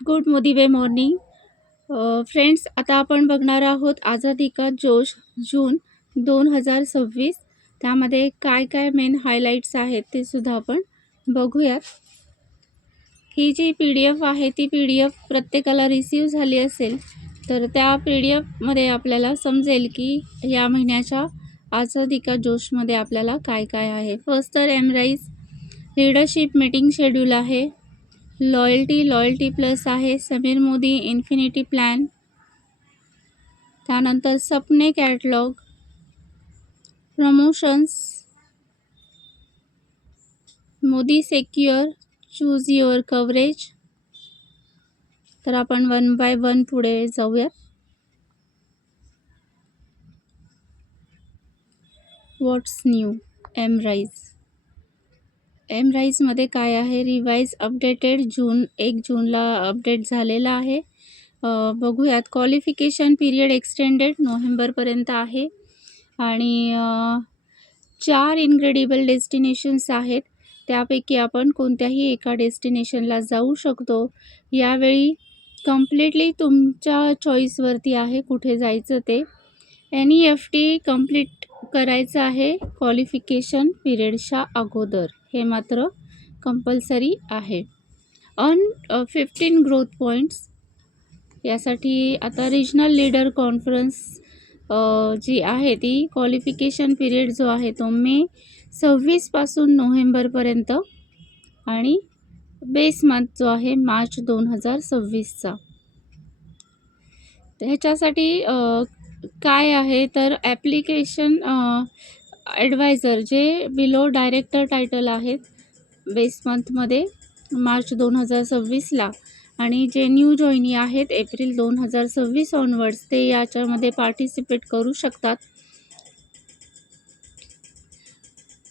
Good मोदिवे morning. Friends, आता आपण बघणार आहोत आझादी का जोश जून 2026. त्यामध्ये काय काय मेन हायलाईट्स आहेत ते सुद्धा आपण बघूयात. ही जी PDF आहे ती PDF प्रत्येकाला रिसीव झाली असेल तर त्या PDF आपल्याला समजेल की या महिन्याच्या आझादी का जोशमध्ये आपल्याला काय काय आहे. फर्स्ट तर एमराईज लीडरशिप मीटिंग शेड्यूल आहे. लॉयल्टी प्लस आहे. समीर मोदी इन्फिनिटी प्लॅन, त्यानंतर सपने catalogue, promotions, Modi secure, choose your coverage. तर आपण वन बाय वन पुढे जाऊयात. व्हॉट्स न्यू एमराईजमध्ये काय आहे. रिवाइज अपडेटेड 1 जूनला अपडेट झालेला आहे. बघूयात. क्वालिफिकेशन पीरियड एक्सटेंडेड नोव्हेंबरपर्यंत आहे आणि 4 इनक्रेडिबल डेस्टिनेशन्स आहेत. त्यापैकी आपण कोणत्याही एका डेस्टिनेशनला जाऊ शकतो. यावेळी कम्प्लिटली तुमच्या चॉईसवरती आहे कुठे जायचं ते. NEFT कंप्लीट करायचं आहे क्वालिफिकेशन पिरियडच्या अगोदर, हे मात्र कंपल्सरी आहे. 15 ग्रोथ पॉईंट्स यासाठी आता रिजनल लीडर कॉन्फरन्स जी आहे ती क्वालिफिकेशन पिरियड जो आहे तो मे 26 पासून नोव्हेंबरपर्यंत आणि बेस मंथ जो आहे मार्च 2026चा. ह्याच्यासाठी काय आहे तर ॲप्लिकेशन ॲडवायझर जे बिलो डायरेक्टर टायटल आहेत बेस मंथमध्ये मार्च 2026ला आणि जे न्यू जॉईनी आहेत एप्रिल 2026 ऑनवर्ड्स ते याच्यामध्ये पार्टिसिपेट करू शकतात.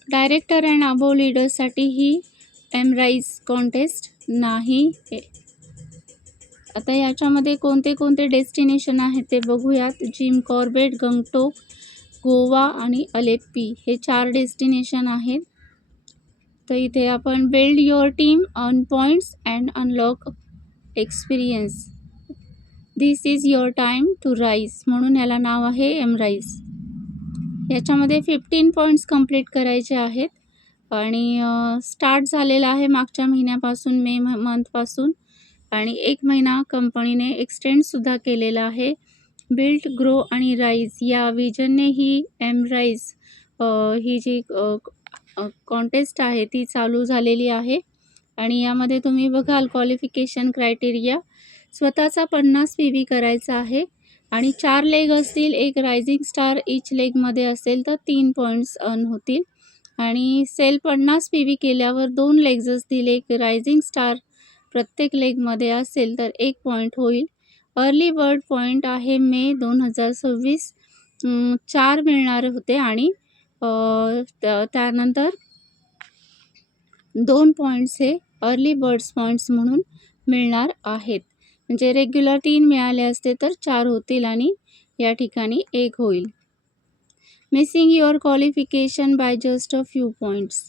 डायरेक्टर अँड अबोव लीडर्ससाठी ही एमराईज कॉन्टेस्ट नाही. आता याच्यामध्ये कोणते कोणते डेस्टिनेशन आहेत ते बघूयात. जिम कॉर्बेट, गंगटोक, गोवा आणि अलेप्पी हे 4 डेस्टिनेशन आहेत. तर इथे आपण build your team, earn points and unlock experience. This is your time to rise म्हणून याला नाव आहे एमराईज. याच्यामध्ये 15 पॉईंट्स कंप्लीट करायचे आहेत आणि स्टार्ट झालेला आहे मागच्या महिन्यापासून, मे मंथपासून, आणि 1 महिना कंपनीने एक्सटेंडसुद्धा केलेला आहे. बिल्ड, ग्रो आणि राईज या विजनने ही एमराईज ही जी कॉन्टेस्ट आहे ती चालू झालेली आहे. आणि यामध्ये तुम्ही बघाल क्वालिफिकेशन क्रायटेरिया स्वतःचा 50 PV करायचा आहे आणि 4 लेग असतील. एक रायझिंग स्टार इच लेगमध्ये असेल तर 3 पॉईंट्स अर्न होतील आणि सेल 50 PV केल्यावर 2 लेग्स असतील. एक रायझिंग स्टार प्रत्येक लेगमध्ये असेल तर 1 पॉईंट होईल. अर्ली बर्ड पॉईंट आहे मे 2026 4 मिळणार होते आणि त्यानंतर 2 पॉईंट्स हे अर्ली बर्ड्स पॉईंट्स म्हणून मिळणार आहेत. म्हणजे रेग्युलर 3 मिळाले असते तर 4 होतील आणि या ठिकाणी 1 होईल. Missing your qualification by just a few points.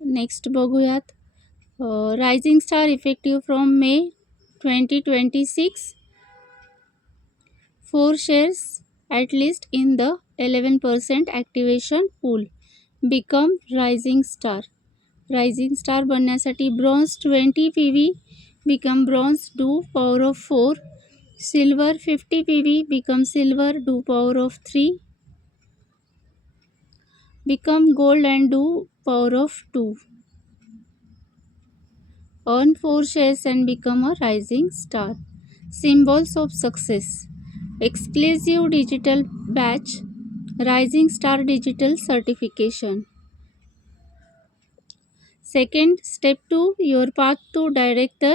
Next बघूयात. Rising star effective from May 2026. 4 shares at least in the 11% activation pool. Become rising star. Rising star बनण्यासाठी bronze 20 PV, become bronze, do power of 4. Silver 50 PV, become silver, do power of 3. Become gold and do power of 2. Earn 4 shares and become a rising star. Symbols of success. Exclusive digital badge, Rising Star Digital Certification. Second, step 2, your path to director,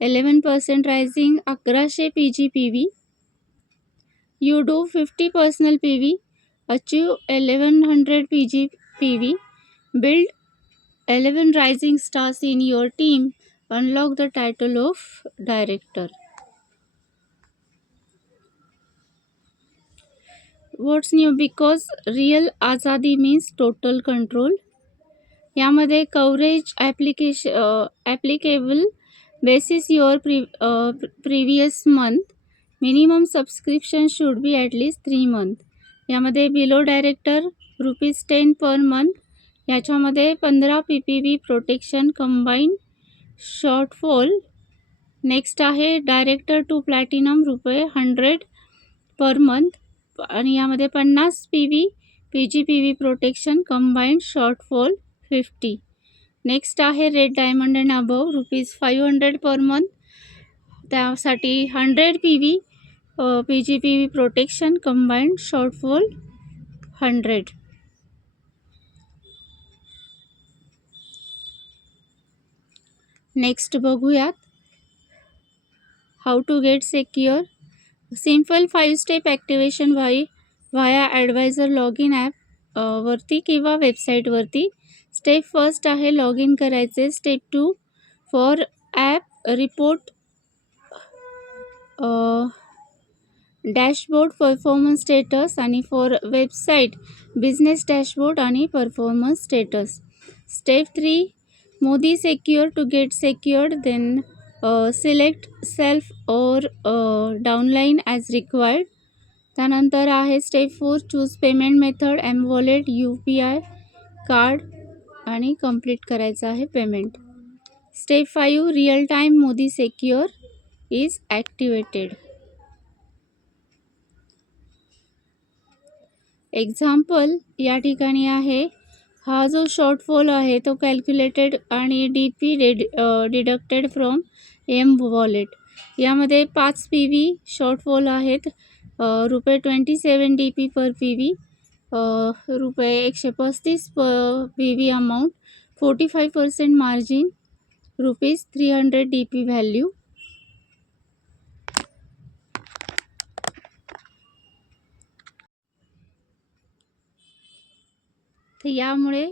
11% rising, 1100 PGPV. You do 50 personal PV, achieve 1100 PGPV, build 11 rising stars in your team, unlock the title of director. What's new? Because real Azadi means total control. यामध्ये coverage applicable basis your previous month, minimum subscription should be at least 3 month. यामध्ये below director ₹10 per month. याच्यामध्ये 15 PPV protection combined shortfall. Next आहे director to platinum ₹100 per month आणि यामध्ये 50 PGPV protection combined shortfall 50. Next आहे red diamond and above ₹500 per month. त्यासाठी 100 PGPV protection combined shortfall 100. Next बघूयात how to get secure. Simple 5 step activation via advisor log in app वरती किंवा वेबसाईटवरती. Step first आहे log in करायचे. Step 2 for app report dashboard performance status आणि for website business dashboard आणि performance status. Step 3 Modi secure to get secured. Then select self or downline as required. त्यानंतर आहे step 4 choose payment method M wallet UPI card आणि complete करायचं आहे payment. Step 5 real time Modi secure is activated. Example या ठिकाणी आहे. हा जो शॉर्टफॉल आहे तो कॅल्क्युलेटेड आणि DP deducted from M wallet. यामध्ये 5 PV शॉर्टफॉल आहेत. ₹27 DP per PV, ₹135 PV amount, 45% margin, ₹300 DP value. तर यामुळे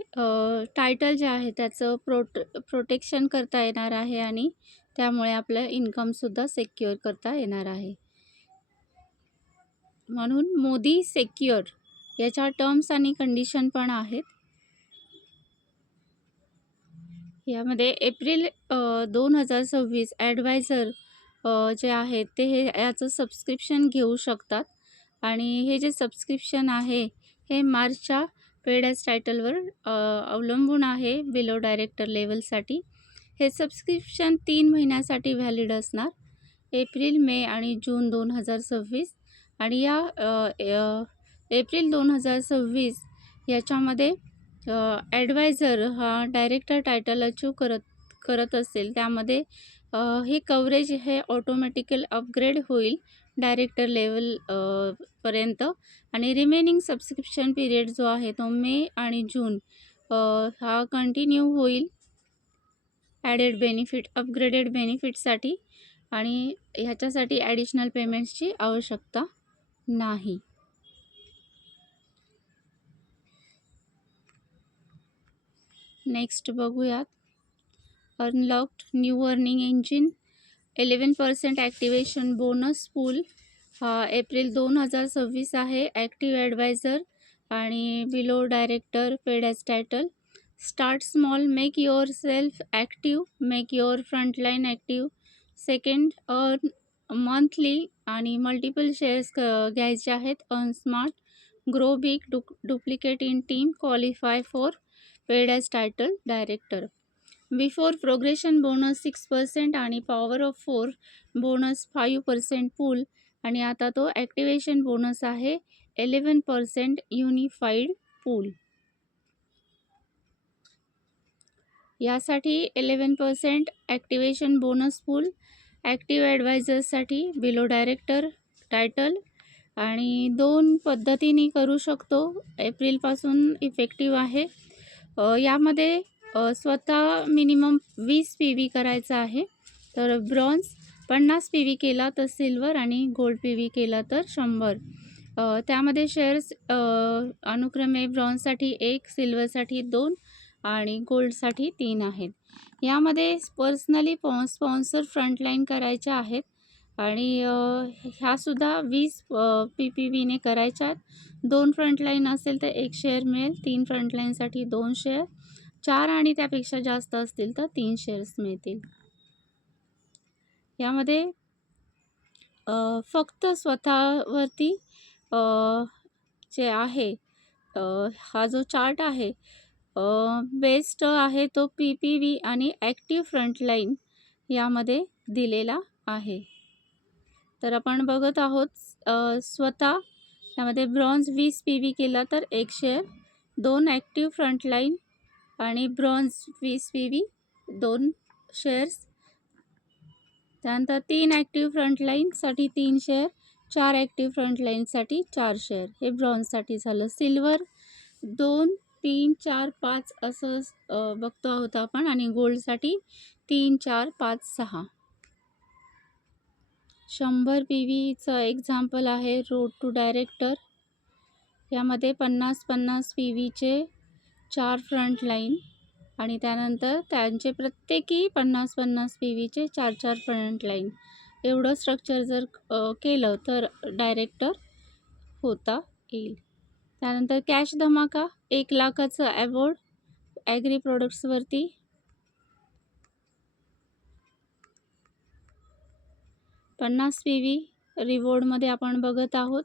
टायटल जे आहे त्याचं प्रोटेक्शन करता येणार आहे आणि त्यामुळे आपलं इन्कमसुद्धा सेक्युअर करता येणार आहे. म्हणून मोदी सेक्युअर याच्या टर्म्स आणि कंडिशन पण आहेत. यामध्ये एप्रिल 2026 ॲडवायझर जे आहेत ते याचं सबस्क्रिप्शन घेऊ शकतात आणि हे जे सबस्क्रिप्शन आहे हे मार्चच्या पेड ॲज टायटलवर अवलंबून आहे. बिलो डायरेक्टर लेवलसाठी हे सबस्क्रिप्शन 3 महिन्यासाठी व्हॅलिड असणार. एप्रिल, मे आणि जून 2026. आणि या एप्रिल 2026 याच्यामध्ये ॲडवायझर हा डायरेक्टर टायटल अचीव करत असेल त्यामध्ये हे कव्हरेज हे ऑटोमॅटिकल अपग्रेड होईल डायरेक्टर लेवल पर्यंत. आणि रिमेनिंग सबस्क्रिप्शन पिरियड जो आहे तो मे आणि जून हा कंटिन्यू होईल ॲडेड बेनिफिट अपग्रेडेड बेनिफिटसाठी आणि ह्याच्यासाठी ॲडिशनल पेमेंट्सची आवश्यकता नाही. नेक्स्ट बघूयात unlocked new earning engine 11% activation bonus pool. हा एप्रिल 2026 आहे. ॲक्टिव्ह ॲडवायझर आणि below director paid as title. Start small, make your self active, make your frontline active. Second earn monthly आणि multiple shares घ्यायचे आहेत. Earn smart, grow big, duplicate in team, qualify for paid as title director. Before progression bonus 6% आणि power of 4 bonus 5% पूल. आणि आता तो activation bonus आहे 11% unified पूल. यासाठी 11% activation bonus पूल active ॲडवायझर्ससाठी below director title आणि 2 पद्धतीने करू शकतो. एप्रिलपासून इफेक्टिव्ह आहे. यामध्ये स्वतः मिनिमम 20 PV करायचा आहे. तर ब्रॉन्झ 50 PV केला तर सिल्वर आणि गोल्ड PV केला तर 100. त्यामध्ये शेअर्स अनुक्रमे ब्रॉन्झसाठी 1, सिल्वरसाठी 2 आणि गोल्डसाठी 3 आहेत. यामध्ये पर्सनली स्पॉन्सर फ्रंटलाईन करायच्या आहेत आणि ह्यासुद्धा 20 PPVने करायच्या आहेत. 2 फ्रंटलाईन असेल तर 1 शेअर मिळेल. 3 फ्रंटलाईनसाठी 2 शेअर 4 आणि त्यापेक्षा जास्त असतील तर 3 शेअर्स मिळतील. यामध्ये फक्त स्वतःवरती जे आहे हा जो चार्ट आहे बेस्ट आहे तो PPV आणि ॲक्टिव्ह फ्रंटलाईन यामध्ये दिलेला आहे. तर आपण बघत आहोत स्वतः यामध्ये ब्रॉन्झ 20 PV केला तर 1 शेअर, 2 ॲक्टिव्ह फ्रंटलाईन आणि ब्रॉन्झ 20 PV 2 शेअर्स, त्यानंतर 3 ॲक्टिव्ह फ्रंटलाईनसाठी 3 शेअर, 4 ॲक्टिव्ह फ्रंटलाईनसाठी 4 शेअर. हे ब्रॉन्झसाठी झालं. सिल्वर 2, 3, 4, 5 असं बघतो आहोत आपण आणि गोल्डसाठी 3, 4, 5, 6. 100 PVचं एक्झाम्पल आहे रोड टू डायरेक्टर. यामध्ये 50-50 PVचे 4 फ्रंट लाईन आणि त्यानंतर त्यांचे प्रत्येकी 50-50 PVचे 4-4 फ्रंट लाईन एवढं स्ट्रक्चर जर केलं तर डायरेक्टर होता येईल. त्यानंतर कॅश धमाका 1 लाखाचं अवॉर्ड ॲग्री प्रोडक्ट्सवरती. पन्नास PV रिवॉर्डमध्ये आपण बघत आहोत.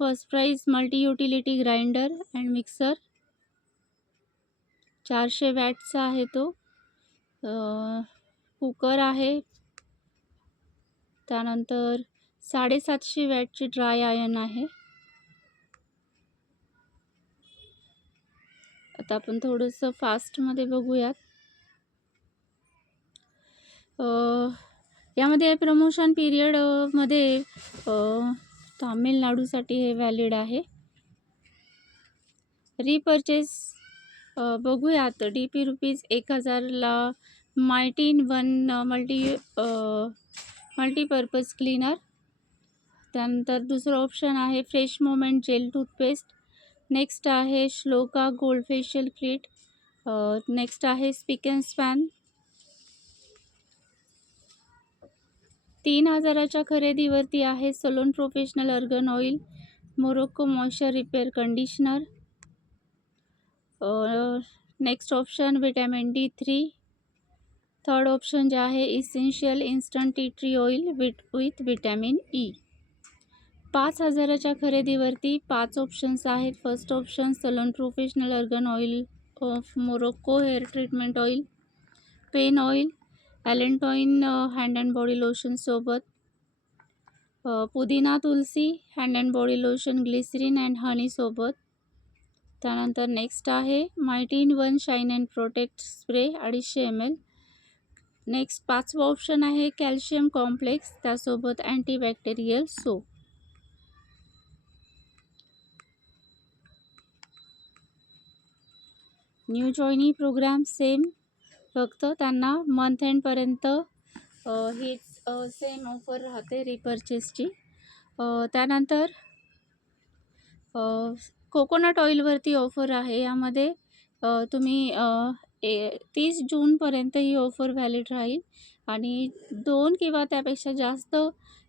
First prize multi utility grinder and mixer 400 वॅटचा आहे तो. कुकर आहे. त्यानंतर 750 वॅटची ड्राय आयर्न आहे. आता आपण थोडंसं फास्टमध्ये बघूयात. यामध्ये प्रमोशन पीरियड मध्ये तामिळनाडूसाठी हे व्हॅलिड आहे. रिपर्चेस बघूयात. DP रुपीज 1000ला मायटीन 1 मल्टीपर्पज क्लीनर. त्यानंतर दुसरं ऑप्शन आहे fresh moment gel toothpaste. Next आहे Shloka gold facial kit. Next आहे स्पिक अँड स्पॅन. 3000च्या खरेदीवरती आहे salon professional argan oil, Morocco moisture repair conditioner. Next option vitamin D3. Third option जे आहे essential instant tea tree oil with vitamin E. 5000च्या खरेदीवरती 5 options आहेत. First option salon professional argan oil of Morocco hair treatment oil, pain oil, allantoin hand and body lotion सोबत, पुदिना तुलसी hand and body lotion glycerin and honey सोबत. त्यानंतर next आहे मायटीन 1 shine and protect spray 250 ml. Next 5वा option आहे calcium complex त्यासोबत antibacterial soap. New joinee program same, फक्त त्यांना मंथ एंडपर्यंत हीच सेम ऑफर राहते रिपर्चेसची. त्यानंतर कोकोनट ऑइलवरती ऑफर आहे. यामध्ये तुम्ही 30 जूनपर्यंत ही ऑफर व्हॅलिड राहील आणि 2 किंवा त्यापेक्षा जास्त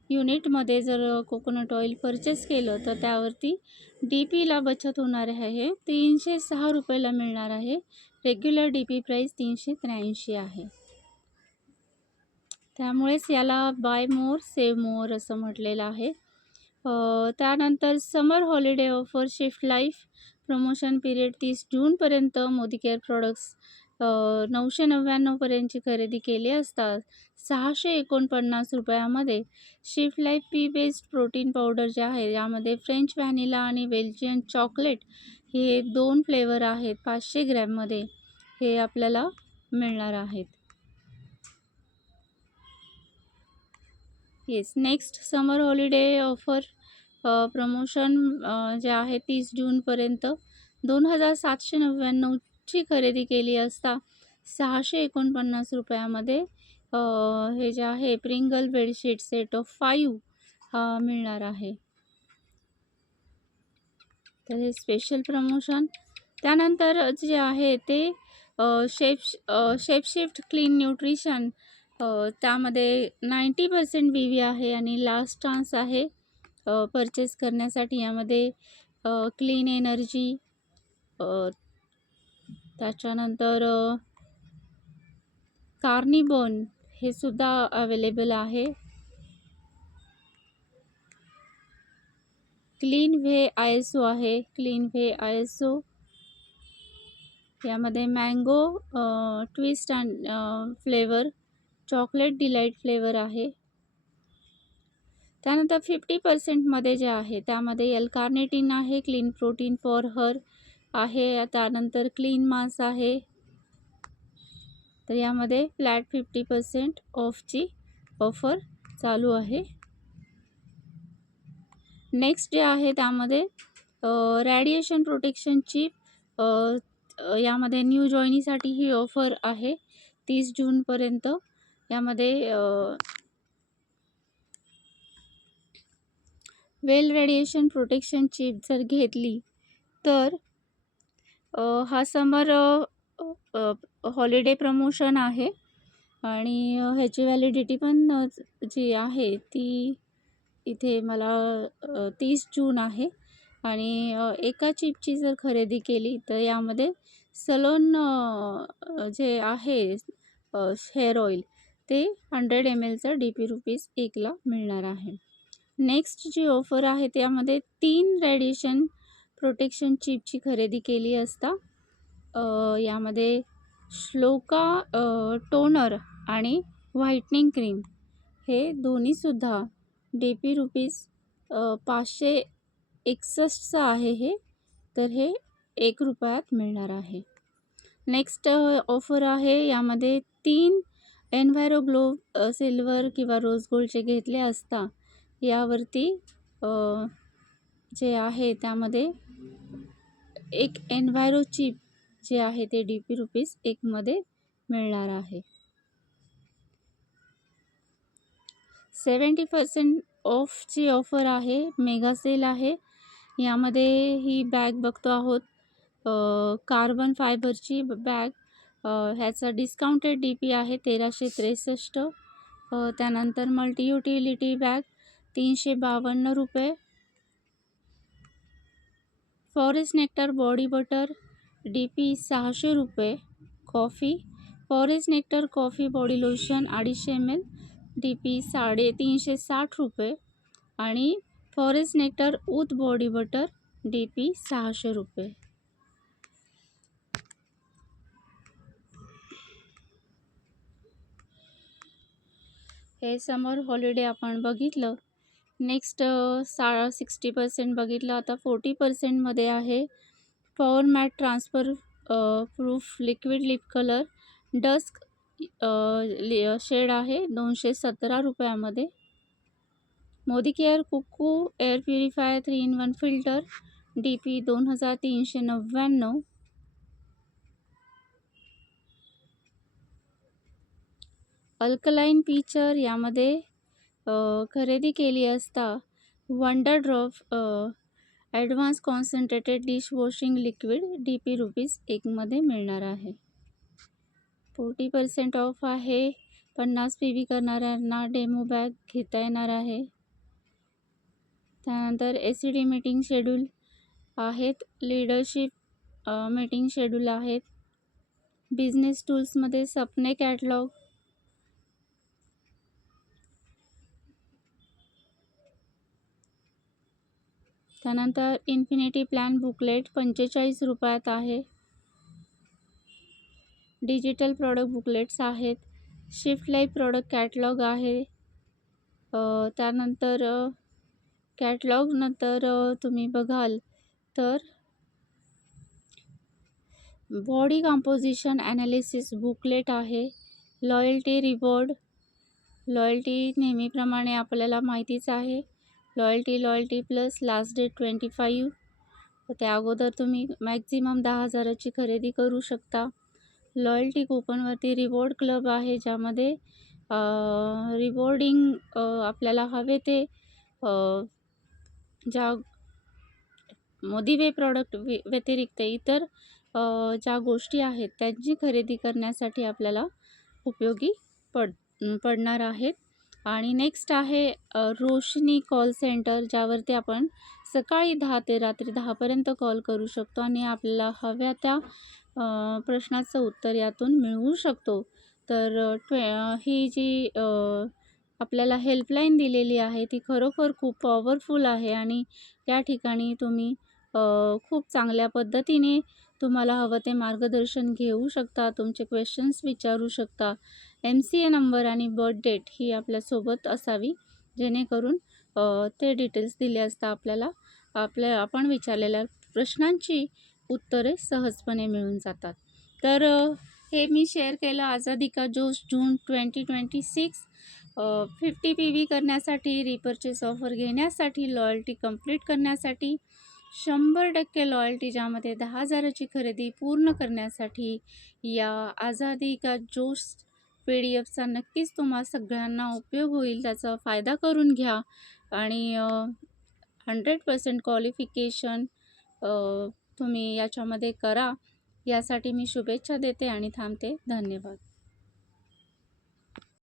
युनिटमध्ये जर कोकोनट ऑइल परचेस केलं तर त्यावरती DPला बचत होणार आहे. 306 रुपयाला मिळणार आहे. रेग्युलर DP प्राईस 383 आहे. त्यामुळेच याला बाय मोर सेव्ह मोर असं म्हटलेलं आहे. त्यानंतर summer holiday offer shift life promotion period 30 जूनपर्यंत मोदी केअर प्रोडक्ट्स 999पर्यंतची खरेदी केली असता 649 रुपयामध्ये shift life P based protein powder जे आहे यामध्ये फ्रेंच व्हॅनिला आणि बेल्जियन चॉकलेट हे 2 फ्लेवर आहेत 500 ग्रॅममध्ये हे आपल्याला मिळणार आहेत. येस, नेक्स्ट समर हॉलिडे ऑफर प्रमोशन जे आहे 30 जूनपर्यंत 2799ची खरेदी केली असता 649 रुपयामध्ये हे जे आहे प्रिंगल बेडशीट सेट ऑफ 5 मिळणार आहे. तर हे स्पेशल प्रमोशन. त्यानंतर जे आहे ते शेपशिफ्ट क्लीन न्यूट्रिशन त्यामध्ये 90% BV आहे आणि लास्ट चान्स आहे परचेस करण्यासाठी. यामध्ये क्लीन एनर्जी त्याच्यानंतर कार्निबन हे सुद्धा अवेलेबल आहे. क्लीन व्हे ISO आहे. क्लीन व्हे ISO यामध्ये mango twist and flavour, chocolate delight flavour आहे. त्यानंतर 50% जे आहे त्यामध्ये L-कार्निटिन आहे, क्लीन प्रोटीन फॉर हर आहे, त्यानंतर क्लीन मास आहे. तर यामध्ये फ्लॅट 50% ऑफची ऑफर चालू आहे. नेक्स्ट जे आहे त्यामध्ये रेडिएशन प्रोटेक्शन चिप, यामध्ये न्यू जॉईनीसाठी ही ऑफर आहे 30 जूनपर्यंत. यामध्ये वेल रेडिएशन प्रोटेक्शन चिप जर घेतली तर हा समर हॉलिडे प्रमोशन आहे आणि ह्याची व्हॅलिडिटी पण जी आहे ती इथे मला 30 जून आहे. आणि एका चिपची जर खरेदी केली तर यामध्ये सलोन जे आहे हेअर ऑइल ते 100 ml DP ₹1 मिळणार आहे. नेक्स्ट जी ऑफर आहे त्यामध्ये 3 रेडिएशन प्रोटेक्शन चिपची खरेदी केली असता यामध्ये श्लोका टोनर आणि व्हाईटनिंग क्रीम हे दोन्हीसुद्धा DP ₹561 आहे हे, तर हे ₹1 मिळणार आहे. नेक्स्ट ऑफर आहे यामध्ये 3 एन्व्हायरो ग्लो सिल्वर किंवा रोज गोल्डचे घेतले असता यावरती जे आहे त्यामध्ये एक एन्व्हायरो चिप जे आहे ते DP ₹1 मिळणार आहे. 70% ऑफची ऑफर आहे, मेगा सेल आहे. यामध्ये ही बॅग बघतो आहोत, कार्बन फायबरची बॅग, ह्याचा डिस्काउंटेड DP आहे ₹1363. त्यानंतर multi utility bag ₹352. Forest nectar body butter DP ₹600. Coffee forest nectar coffee body lotion 250 ml DP ₹360 आणि forest nectar oud body butter DP ₹600. हे समर हॉलिडे आपण बघितलं. नेक्स्ट 60% बघितलं. आता 40% आहे. Power matte transfer proof liquid lip colour dusk shade आहे ₹217. Modi care कुकू air purifier 3-in-1 filter DP ₹2399. Alkaline pitcher यामध्ये खरेदी केली असता wonder drop advance concentrated dish washing liquid DP ₹1 मिळणार आहे. 40% ऑफ आहे. 50 PV करणाऱ्यांना डेमो बॅग घेता येणार आहे. त्यानंतर ACD मीटिंग शेड्यूल आहेत, लीडरशिप मीटिंग शेड्यूल आहेत. बिझनेस टूल्समध्ये सपने कॅटलॉग, त्यानंतर इन्फिनिटी प्लॅन बुकलेट ₹45 आहे. डिजिटल प्रॉडक्ट बुकलेट्स आहेत. शिफ्ट लाईफ प्रॉडक्ट कॅटलॉग आहे. त्यानंतर कॅटलॉग नंतर तुम्ही बघाल तर बॉडी कंपोजिशन ॲनालिसिस बुकलेट आहे. लॉयल्टी रिवॉर्ड, लॉयल्टी नेहमीप्रमाणे आपल्याला माहितीच आहे. Loyalty plus last date 25. त्या अगोदर तुम्ही मॅक्झिमम 10,000ची खरेदी करू शकता. लॉयल्टी कूपनवरती रिवॉर्ड क्लब आहे, ज्यामध्ये रिवॉर्डिंग आपल्याला हवे ते ज्या मोदी वे प्रॉडक्ट व्यतिरिक्त इतर ज्या गोष्टी आहेत त्यांची खरेदी करण्यासाठी आपल्याला उपयोगी पडणार आहेत. आणि नेक्स्ट आहे रोशनी कॉल सेंटर, ज्यावरती आपण सकाळी 10 ते रात्री 10पर्यंत कॉल करू शकतो आणि आपल्याला हव्या त्या प्रश्नाचं उत्तर यातून मिळवू शकतो. तर ही जी आपल्याला हेल्पलाईन दिलेली आहे ती खरोखर खूप पॉवरफुल आहे आणि त्या ठिकाणी तुम्ही खूप चांगल्या पद्धतीने तुम्हाला हवं ते मार्गदर्शन घेऊ शकता, तुमचे क्वेश्चन्स विचारू शकता. MCA नंबर आणि बर्थ डेट ही आपल्यासोबत असावी, जेणेकरून ते डिटेल्स दिले असता आपल्याला आपण विचारलेल्या प्रश्नांची उत्तरे सहजपणे मिळून जातात. तर हे मी शेअर केलं आझादी का जोश जून 2026. 50 PV करण्यासाठी, रिपर्चेस ऑफर घेण्यासाठी, लॉयल्टी कंप्लीट करण्यासाठी, 100% लॉयल्टी ज्यामध्ये 10,000ची खरेदी पूर्ण करण्यासाठी या आझादी का जोश PDF नक्कीच तुम्हा सगळ्यांना उपयोग होईल. त्याचा फायदा करून घ्या आणि 100% क्वालिफिकेशन तुम्ही याच्यामध्ये करा. यासाठी मी शुभेच्छा देते आणि थांबते. धन्यवाद.